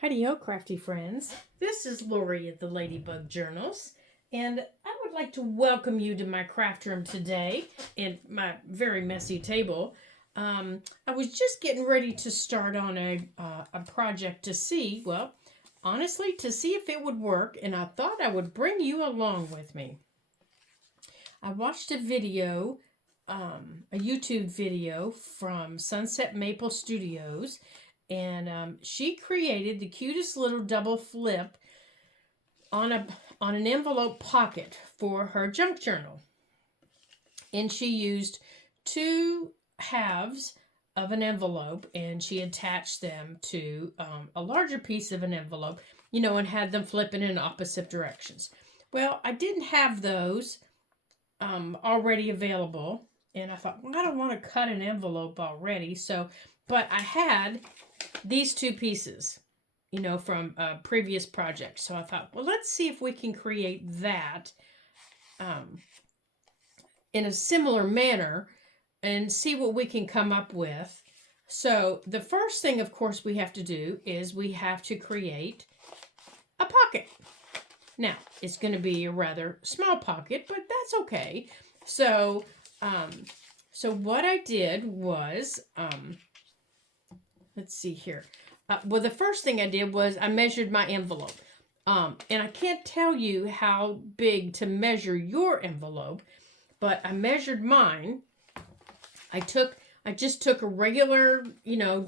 Howdy-ho, crafty friends. This is Lori at the Ladybug Journals, and I would like to welcome you to my craft room today and my very messy table. I was just getting ready to start on a project to see, well, honestly, to see if it would work, and I thought I would bring you along with me. I watched a video, a YouTube video from Sunset Maple Studios, and she created the cutest little double flip on an envelope pocket for her junk journal. And she used two halves of an envelope and she attached them to a larger piece of an envelope, and had them flipping in opposite directions. Well, I didn't have those already available, and I thought, well, I don't want to cut an envelope already, but I had these two pieces, from a previous project. So I thought, well, let's see if we can create that in a similar manner and see what we can come up with. So the first thing, of course, we have to do is we have to create a pocket. Now, it's going to be a rather small pocket, but that's okay. So what I did was, let's see here. Well, the first thing I did was I measured my envelope. And I can't tell you how big to measure your envelope, but I measured mine. I just took a regular,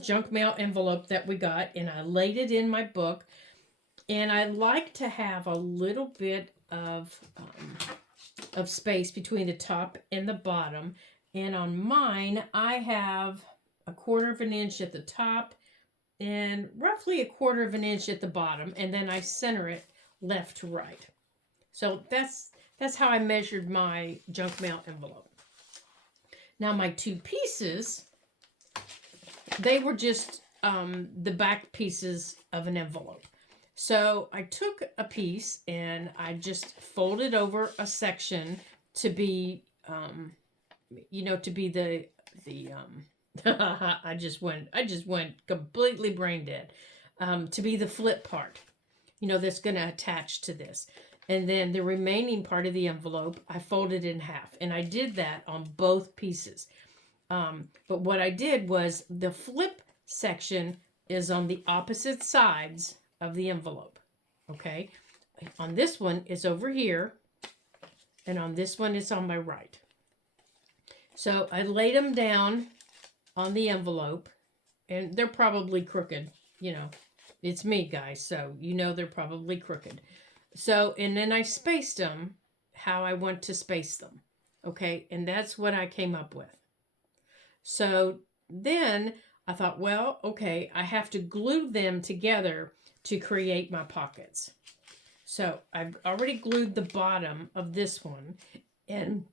junk mail envelope that we got, and I laid it in my book. And I like to have a little bit of space between the top and the bottom. And on mine, I have 1/4 of an inch at the top and roughly 1/4 of an inch at the bottom, and then I center it left to right. So that's how I measured my junk mail envelope. Now my two pieces, they were just the back pieces of an envelope. So I took a piece and I just folded over a section to be, to be the I just went completely brain dead. To be the flip part, that's going to attach to this. And then the remaining part of the envelope, I folded in half. And I did that on both pieces. But what I did was the flip section is on the opposite sides of the envelope. Okay? On this one, it's over here. And on this one, it's on my right. So I laid them down on the envelope, and they're probably crooked. It's me, guys, so they're probably crooked. So, and then I spaced them how I want to space them. Okay, and that's what I came up with. So then I thought, well, okay, I have to glue them together to create my pockets. So I've already glued the bottom of this one, and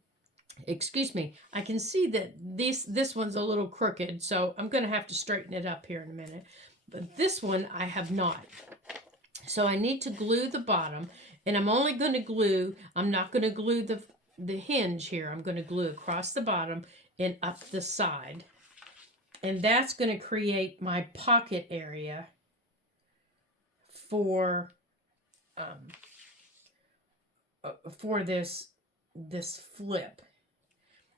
excuse me, I can see that this one's a little crooked, so I'm going to have to straighten it up here in a minute. But this one I have not. So I need to glue the bottom, and I'm only going to glue, I'm not going to glue the hinge here. I'm going to glue across the bottom and up the side. And that's going to create my pocket area for this flip.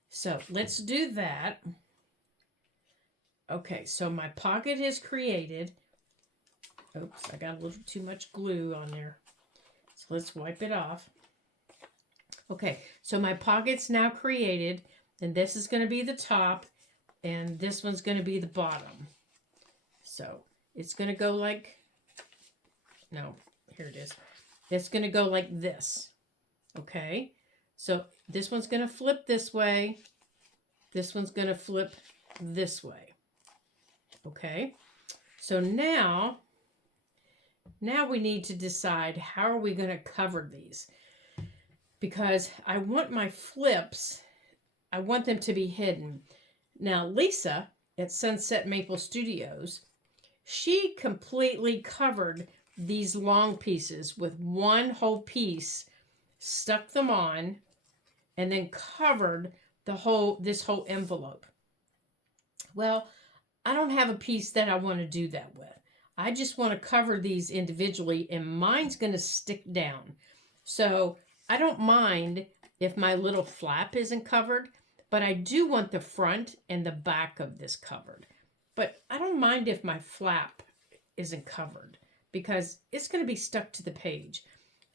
So let's do that. Okay, so my pocket is created. Oops, I got a little too much glue on there. So let's wipe it off. Okay, so my pocket's now created, and this is going to be the top, and this one's going to be the bottom. So it's going to go like, no, here it is. It's going to go like this. Okay, so this one's going to flip this way. This one's going to flip this way. Okay, so now we need to decide how are we going to cover these. Because I want my flips, I want them to be hidden. Now, Lisa at Sunset Maple Studios, she completely covered these long pieces with one whole piece, stuck them on, and then covered this whole envelope. Well, I don't have a piece that I want to do that with. I just want to cover these individually, and mine's going to stick down. So I don't mind if my little flap isn't covered, but I do want the front and the back of this covered. But I don't mind if my flap isn't covered because it's going to be stuck to the page.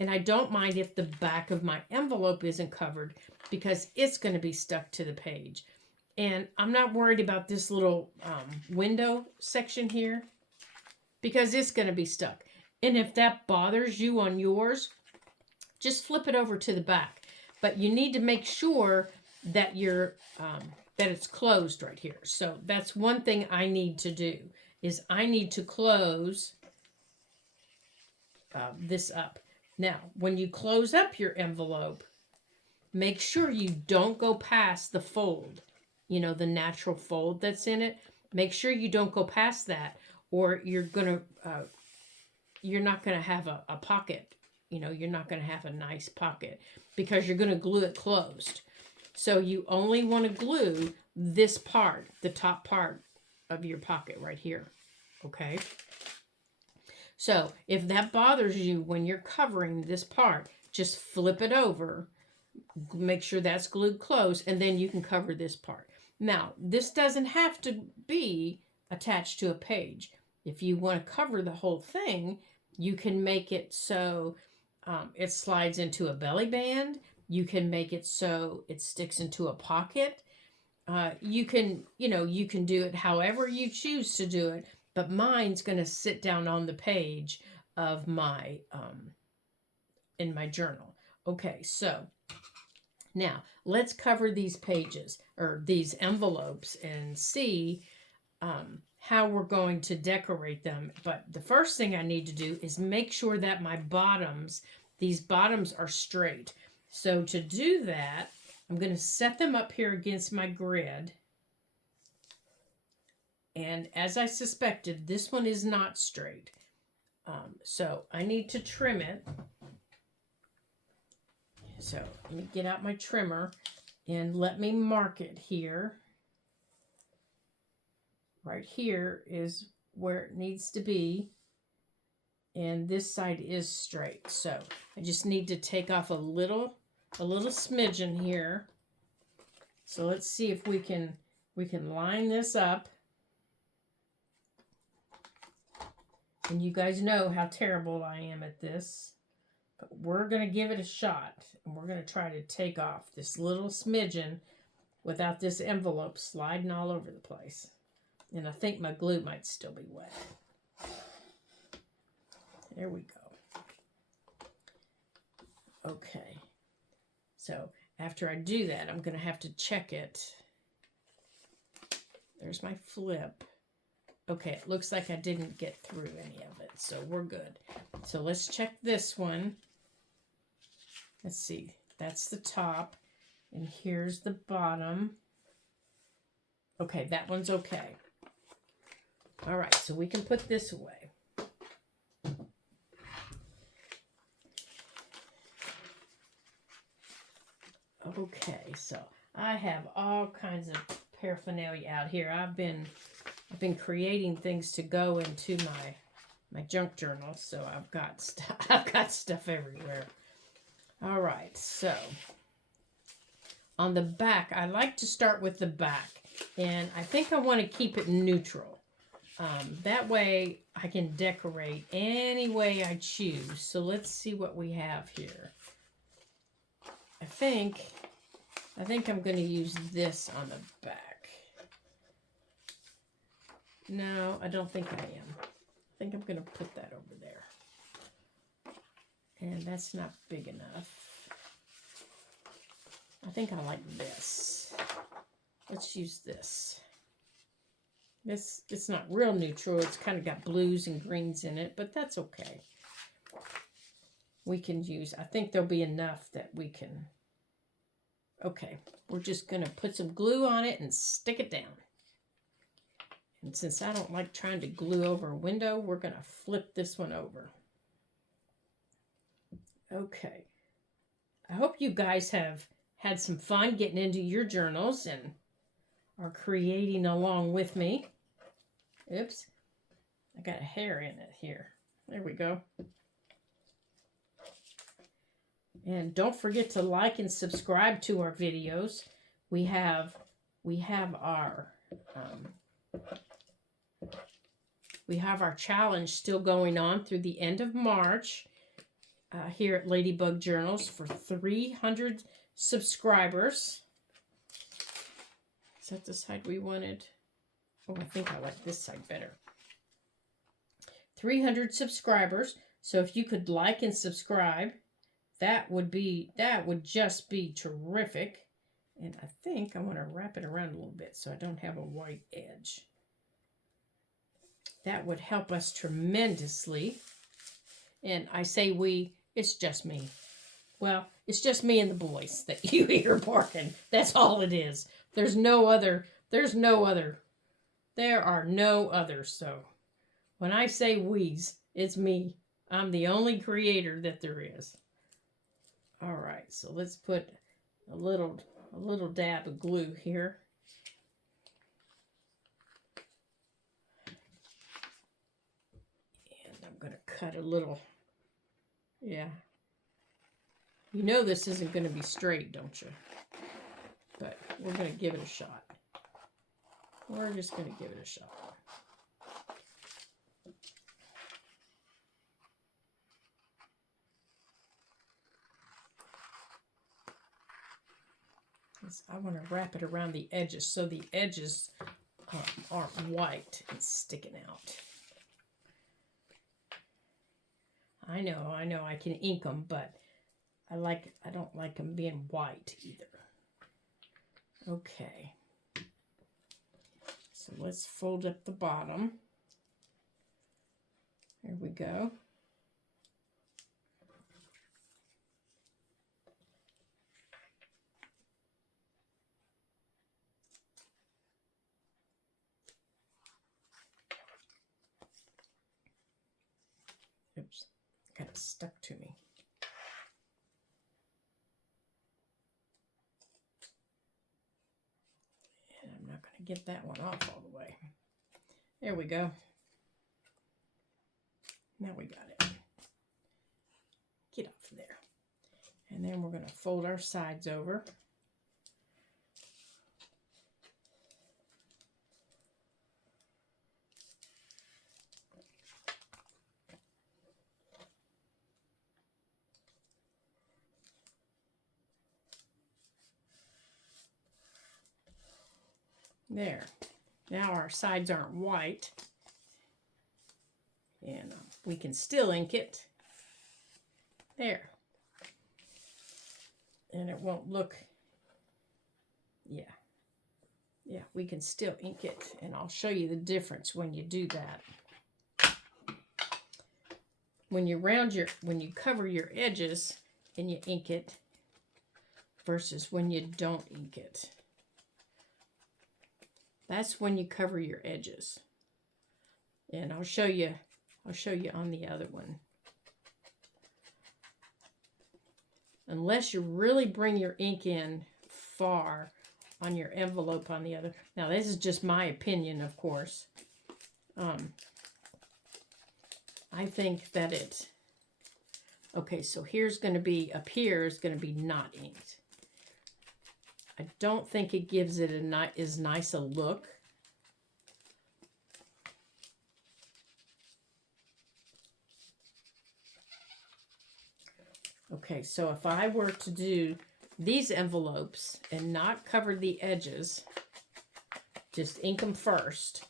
And I don't mind if the back of my envelope isn't covered because it's going to be stuck to the page. And I'm not worried about this little window section here because it's going to be stuck. And if that bothers you on yours, just flip it over to the back. But you need to make sure that you're that it's closed right here. So that's one thing I need to do is I need to close this up. Now, when you close up your envelope, make sure you don't go past the fold, you know, the natural fold that's in it. Make sure you don't go past that, or you're not gonna have a pocket. You know, you're not gonna have a nice pocket because you're gonna glue it closed. So you only want to glue this part, the top part of your pocket right here. Okay. So if that bothers you when you're covering this part, just flip it over, make sure that's glued close, and then you can cover this part. Now, this doesn't have to be attached to a page. If you want to cover the whole thing, you can make it so it slides into a belly band. You can make it so it sticks into a pocket. You can do it however you choose to do it. But mine's going to sit down on the page of my, in my journal. Okay, so now let's cover these pages or these envelopes and see how we're going to decorate them. But the first thing I need to do is make sure that my bottoms, these bottoms are straight. So to do that, I'm going to set them up here against my grid. And as I suspected, this one is not straight. So I need to trim it. So let me get out my trimmer and let me mark it here. Right here is where it needs to be. And this side is straight. So I just need to take off a little smidgen here. So let's see if we can line this up. And you guys know how terrible I am at this. But we're going to give it a shot. And we're going to try to take off this little smidgen without this envelope sliding all over the place. And I think my glue might still be wet. There we go. Okay. So after I do that, I'm going to have to check it. There's my flip. Okay, it looks like I didn't get through any of it, so we're good. So let's check this one. Let's see, that's the top, and here's the bottom. Okay, that one's okay. All right, so we can put this away. Okay, so I have all kinds of paraphernalia out here. I've been creating things to go into my junk journal, so I've got stuff everywhere. All right, so on the back, I like to start with the back, and I think I want to keep it neutral. That way I can decorate any way I choose. So let's see what we have here. I think I'm going to use this on the back. No, I don't think I am. I think I'm going to put that over there. And that's not big enough. I think I like this. Let's use this. It's not real neutral. It's kind of got blues and greens in it, but that's okay. We can use, I think there'll be enough that we can. Okay, we're just going to put some glue on it and stick it down. And since I don't like trying to glue over a window, we're going to flip this one over. Okay. I hope you guys have had some fun getting into your journals and are creating along with me. Oops. I got a hair in it here. There we go. And don't forget to like and subscribe to our videos. We have our challenge still going on through the end of March here at Ladybug Journals for 300 subscribers. Is that the side we wanted? Oh, I think I like this side better. 300 subscribers. So if you could like and subscribe, that would just be terrific. And I think I want to wrap it around a little bit so I don't have a white edge. That would help us tremendously. And I say we, it's just me. Well, it's just me and the boys that you hear barking. That's all it is. There are no others. So when I say we's, it's me. I'm the only creator that there is. All right, so let's put a little dab of glue here. And I'm going to cut a little, yeah. You know this isn't going to be straight, don't you? But we're going to give it a shot. We're just going to give it a shot. I want to wrap it around the edges so the edges aren't white and sticking out. I know, I can ink them, but I don't like them being white either. Okay. So let's fold up the bottom. There we go. Oops, kind of stuck to me. And I'm not going to get that one off all the way. There we go. Now we got it. Get off of there. And then we're going to fold our sides over. There. Now our sides aren't white. And we can still ink it. There. And it won't look, yeah. Yeah, we can still ink it. And I'll show you the difference when you do that. When you cover your edges and you ink it versus when you don't ink it. That's when you cover your edges. And I'll show you on the other one. Unless you really bring your ink in far on your envelope on the other. Now this is just my opinion, of course. I think that okay, so here's going to be, up here is going to be not inked. I don't think it gives it as nice a look. Okay, so if I were to do these envelopes and not cover the edges, just ink them first,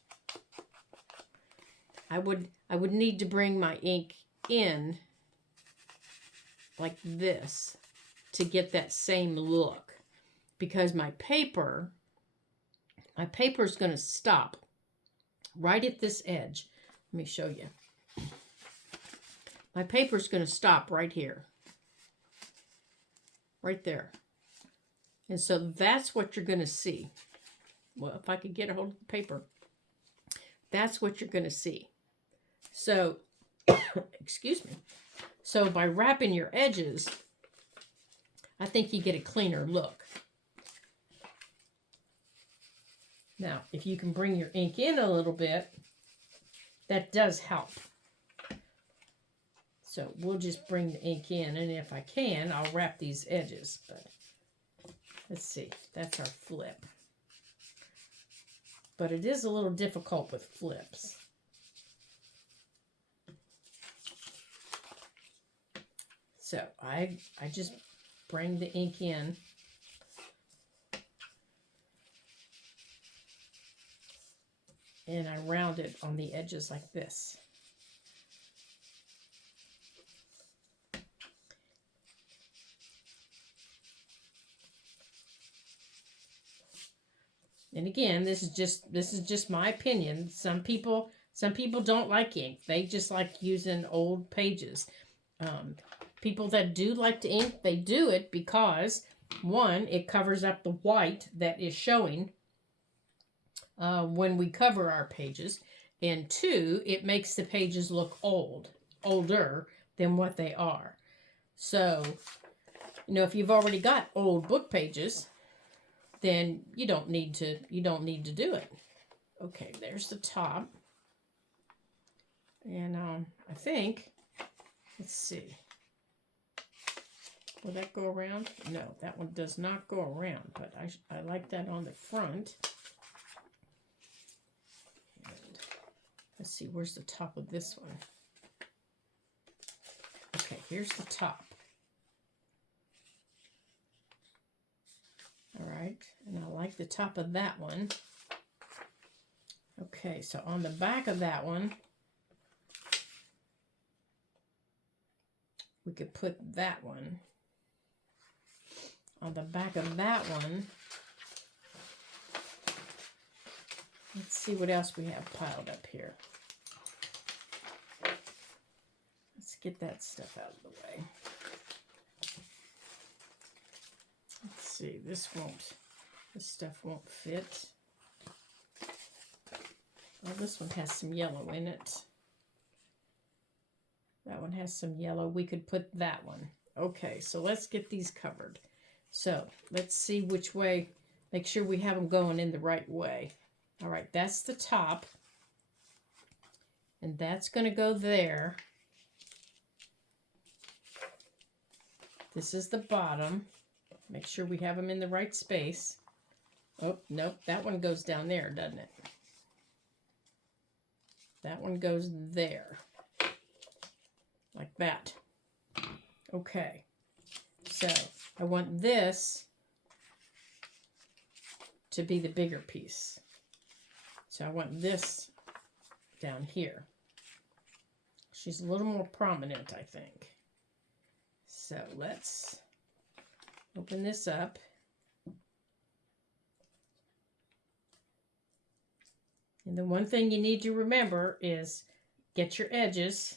I would need to bring my ink in like this to get that same look. Because my paper is going to stop right at this edge. Let me show you. My paper is going to stop right here. Right there. And so that's what you're going to see. Well, if I could get a hold of the paper, that's what you're going to see. So, excuse me. So by wrapping your edges, I think you get a cleaner look. Now, if you can bring your ink in a little bit, that does help. So we'll just bring the ink in, and if I can, I'll wrap these edges. But let's see, that's our flip. But it is a little difficult with flips. So I just bring the ink in. And I round it on the edges like this. And again, this is just my opinion. Some people don't like ink. They just like using old pages. People that do like to ink, they do it because, one, it covers up the white that is showing when we cover our pages, and two, it makes the pages look older than what they are. So, you know, if you've already got old book pages, then you don't need to do it. Okay, there's the top. And I think, let's see. Will that go around? No, that one does not go around, but I like that on the front. And let's see, where's the top of this one? Okay, here's the top. All right, and I like the top of that one. Okay, so on the back of that one, we could put that one. On the back of that one, let's see what else we have piled up here. Let's get that stuff out of the way. Let's see, this stuff won't fit. Well, this one has some yellow in it. That one has some yellow. We could put that one. Okay, so let's get these covered. So let's see which way, make sure we have them going in the right way. All right, that's the top. And that's going to go there. This is the bottom. Make sure we have them in the right space. Oh, nope, that one goes down there, doesn't it? That one goes there. Like that. Okay. So I want this to be the bigger piece. So I want this down here. She's a little more prominent, I think. So let's open this up. And the one thing you need to remember is get your edges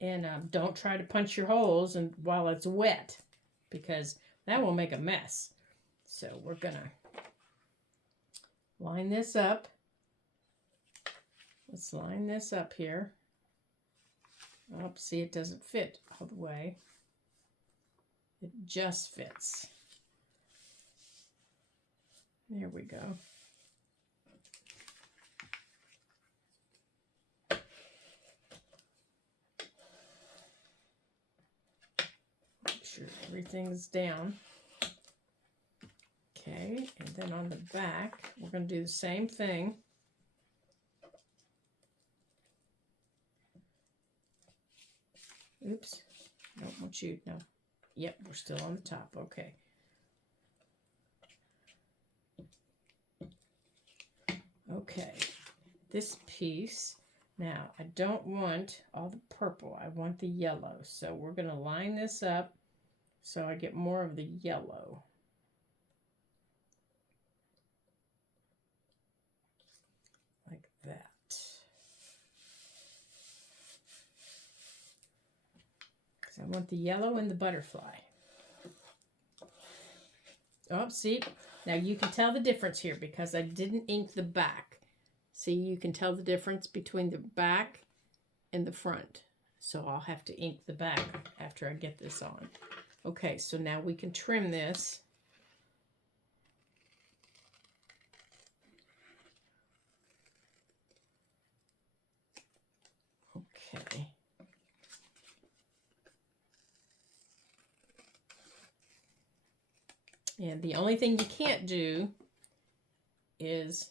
and don't try to punch your holes while it's wet, because that will make a mess. So we're gonna line this up. Let's line this up here. Oh, see, it doesn't fit all the way. It just fits. There we go. Make sure everything's down. Okay, and then on the back, we're going to do the same thing. Oops. Don't want you. No. Yep, we're still on the top. Okay. Okay. This piece. Now, I don't want all the purple. I want the yellow. So we're going to line this up so I get more of the yellow. Like that. I want the yellow and the butterfly. Oh, see? Now you can tell the difference here because I didn't ink the back. See, you can tell the difference between the back and the front. So I'll have to ink the back after I get this on. Okay, so now we can trim this. Okay. And the only thing you can't do is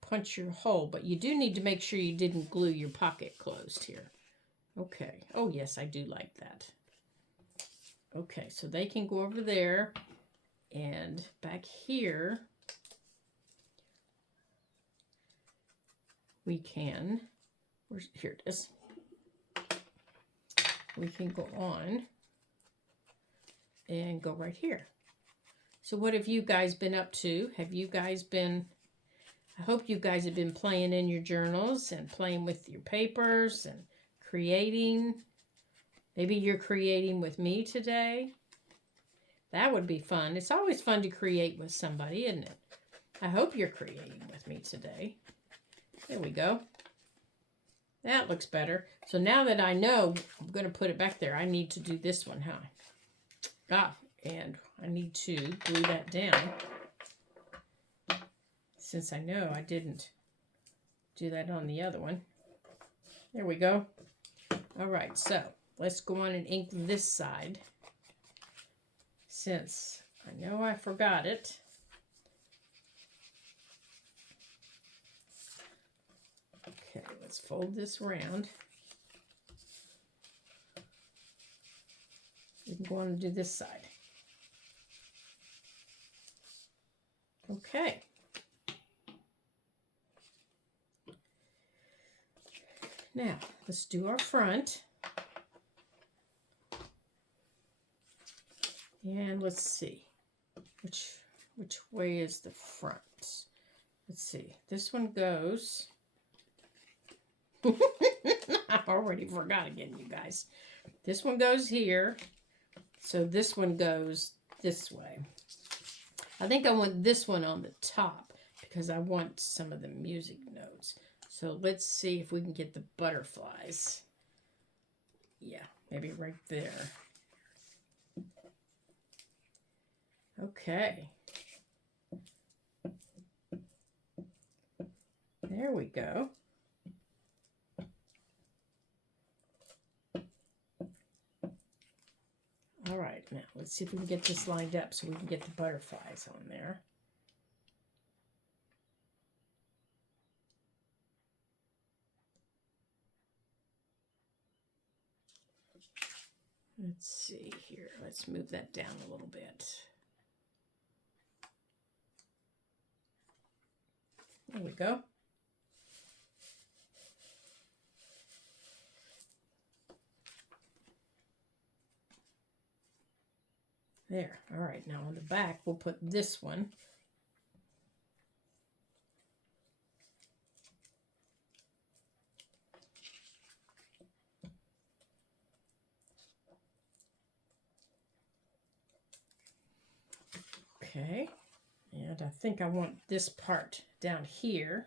punch your hole, but you do need to make sure you didn't glue your pocket closed here. Okay. Oh, yes, I do like that. Okay, so they can go over there, and back here we can, here it is. We can go on and go right here. So what have you guys been up to? Have you guys been, I hope you guys have been playing in your journals and playing with your papers and creating. Maybe you're creating with me today. That would be fun. It's always fun to create with somebody, isn't it? I hope you're creating with me today. There we go. That looks better. So now that I know I'm going to put it back there, I need to do this one, huh? And I need to glue that down. Since I know I didn't do that on the other one. There we go. All right, so let's go on and ink this side. Since I know I forgot it. Okay, let's fold this around. We can go on and do this side. Okay. Now, let's do our front. And let's see. Which way is the front? Let's see. This one goes. I already forgot again, you guys. This one goes here. So this one goes this way. I think I want this one on the top because I want some of the music notes. So let's see if we can get the butterflies. Yeah, maybe right there. Okay. There we go. All right, now let's see if we can get this lined up so we can get the butterflies on there. Let's see here. Let's move that down a little bit. There we go. There. All right, now on the back, we'll put this one. Okay, and I think I want this part down here.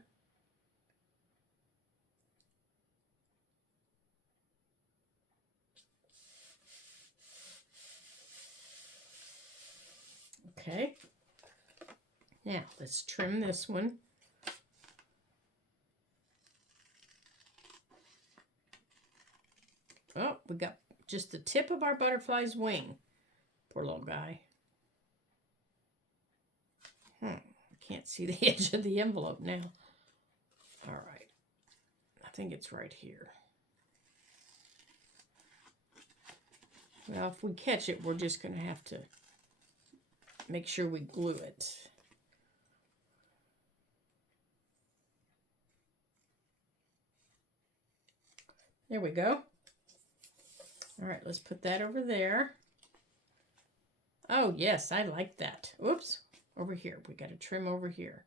Okay, now let's trim this one. Oh, we got just the tip of our butterfly's wing. Poor little guy. I can't see the edge of the envelope now. All right. I think it's right here. Well, if we catch it, we're just going to have to make sure we glue it. There we go. All right, let's put that over there. Oh, yes, I like that. Oops. Over here. We got to trim over here.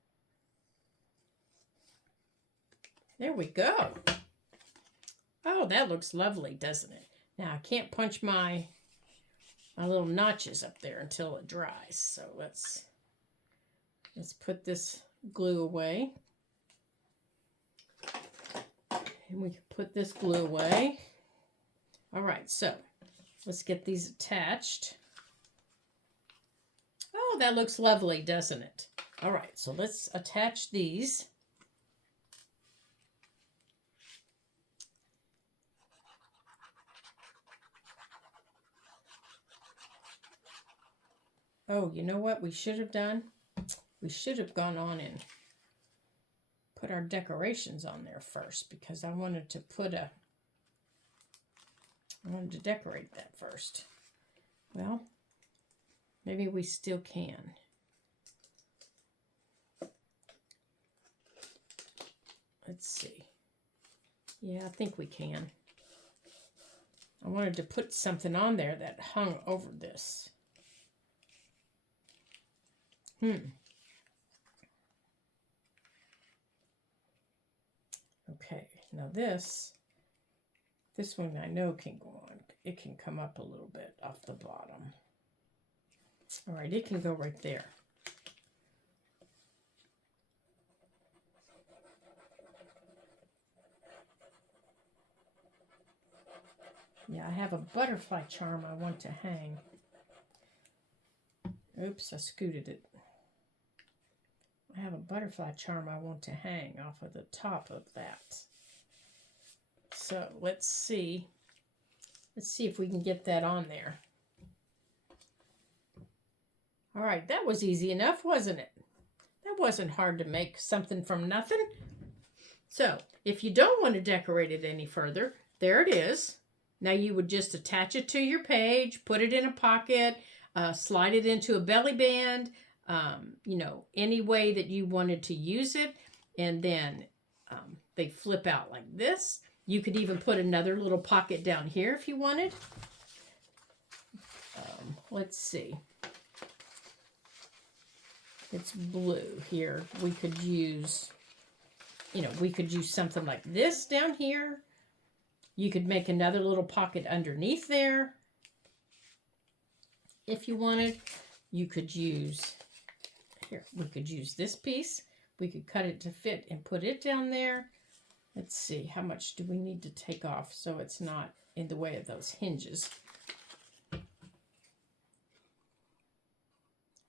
There we go. Oh, that looks lovely, doesn't it? Now, I can't punch my little notches up there until it dries. So let's put this glue away. And we can put this glue away. All right, so let's get these attached. Oh, that looks lovely, doesn't it? All right, so let's attach these. Oh, you know what we should have done? We should have gone on and put our decorations on there first, because I wanted to decorate that first. Well, maybe we still can. Let's see. Yeah, I think we can. I wanted to put something on there that hung over this. Okay, now this one I know can go on. It can come up a little bit off the bottom. All right, it can go right there. Yeah, I have a butterfly charm I want to hang. Oops, I scooted it. I have a butterfly charm I want to hang off of the top of that. So let's see. Let's see if we can get that on there. All right, that was easy enough, wasn't it? That wasn't hard to make something from nothing. So if you don't want to decorate it any further, there it is. Now you would just attach it to your page, put it in a pocket, slide it into a belly band, you know, any way that you wanted to use it. And then they flip out like this. You could even put another little pocket down here if you wanted. Let's see. It's blue here. We could use, you know, we could use something like this down here. You could make another little pocket underneath there. If you wanted, you could use, here, we could use this piece. We could cut it to fit and put it down there. Let's see, how much do we need to take off so it's not in the way of those hinges?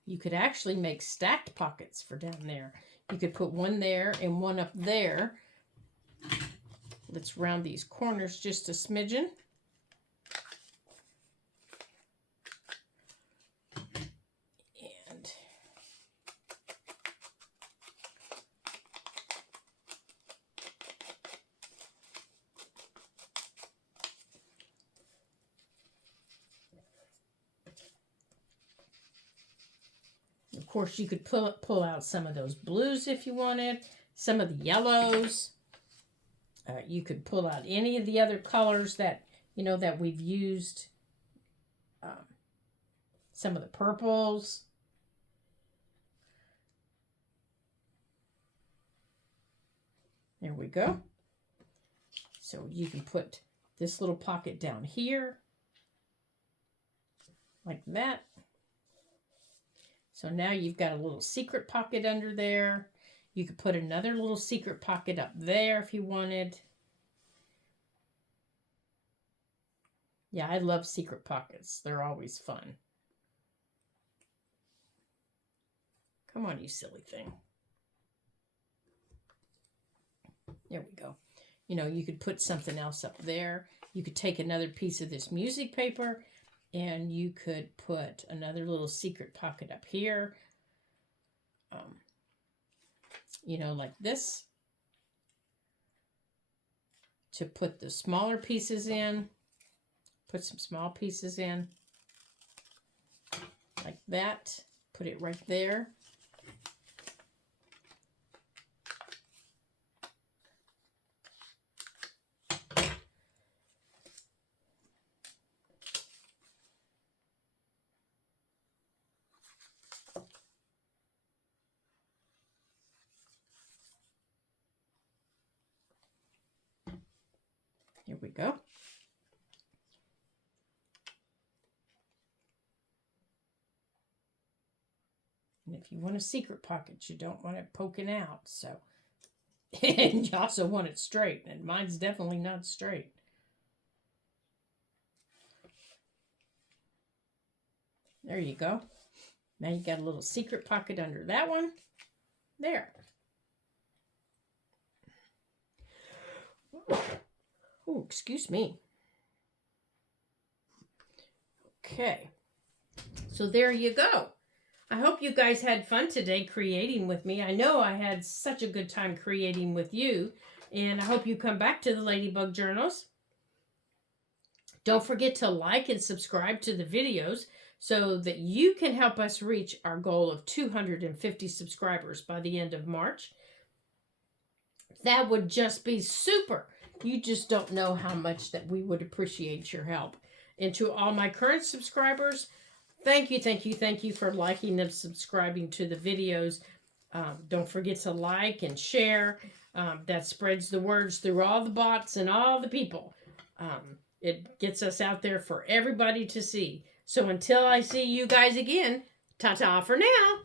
You could actually make stacked pockets for down there. You could put one there and one up there. Let's round these corners just a smidgen. And of course, you could pull out some of those blues if you wanted, some of the yellows. You could pull out any of the other colors that, you know, that we've used. Some of the purples. There we go. So you can put this little pocket down here, like that. So now you've got a little secret pocket under there. You could put another little secret pocket up there if you wanted. Yeah, I love secret pockets. They're always fun. Come on, you silly thing. There we go. You know, you could put something else up there. You could take another piece of this music paper and you could put another little secret pocket up here. You know, like this. To put the smaller pieces in. Put some small pieces in. Like that. Put it right there. Here we go. And if you want a secret pocket, you don't want it poking out. So, and you also want it straight. And mine's definitely not straight. There you go. Now you got a little secret pocket under that one. There. Oh, excuse me. Okay. So there you go. I hope you guys had fun today creating with me. I know I had such a good time creating with you. And I hope you come back to the Ladybug Journals. Don't forget to like and subscribe to the videos so that you can help us reach our goal of 250 subscribers by the end of March. That would just be super. You just don't know how much that we would appreciate your help. And to all my current subscribers, thank you for liking and subscribing to the videos. Don't forget to like and share. That spreads the words through all the bots and all the people. It gets us out there for everybody to see. So until I see you guys again, ta-ta for now.